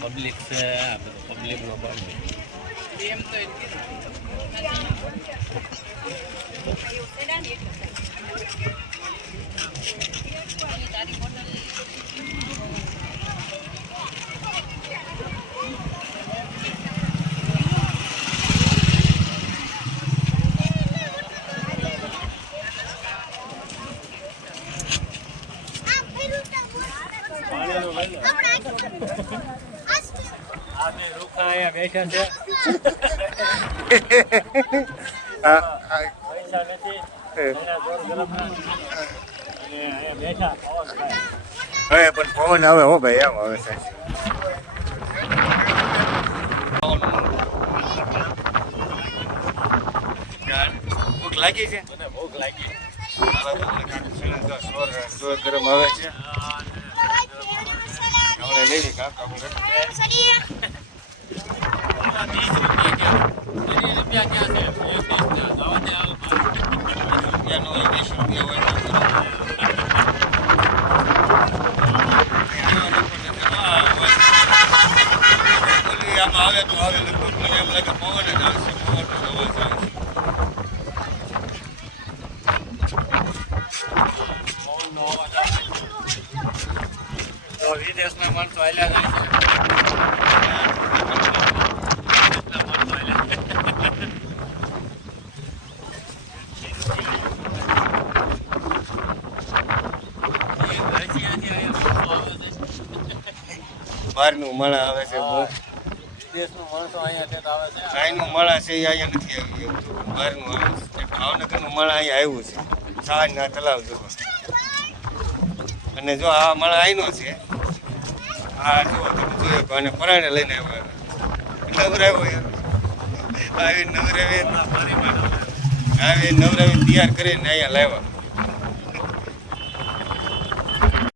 public છે આ બધું પબ્લિકનો ભાવ એમ તો બેઠા છે પૈસા નથી બેઠા હવે પણ પવન આવે હો ભાઈ આમ આવે સાહેબ ભૂખ લાગી છે મને ભૂખ લાગી ગરમ આવે છે આપણે લઈ લઈએ કાકા આવે તો આવે લગભગ મને એમ લાગે પવન જ આવશે વિદેશના માણસો હાલ્યા જાય બહારનું મળા આવે છે વિદેશનું માણસો અહીંયા ઠેઠ આવે છે અહીંનું મળા છે એ અહીંયા નથી આવ્યું બહારનું આવે છે ભાવનગરનું મળા અહીંયા આવ્યું છે સાંજના તલાવ જોવા અને જો આ મળા અહીંનો છે આ જો તમે જોયો અને પરાણે લઈને આવ્યો નવરાવ્યો આવી નવરાવી તૈયાર કરીને અહીંયા લાવ્યા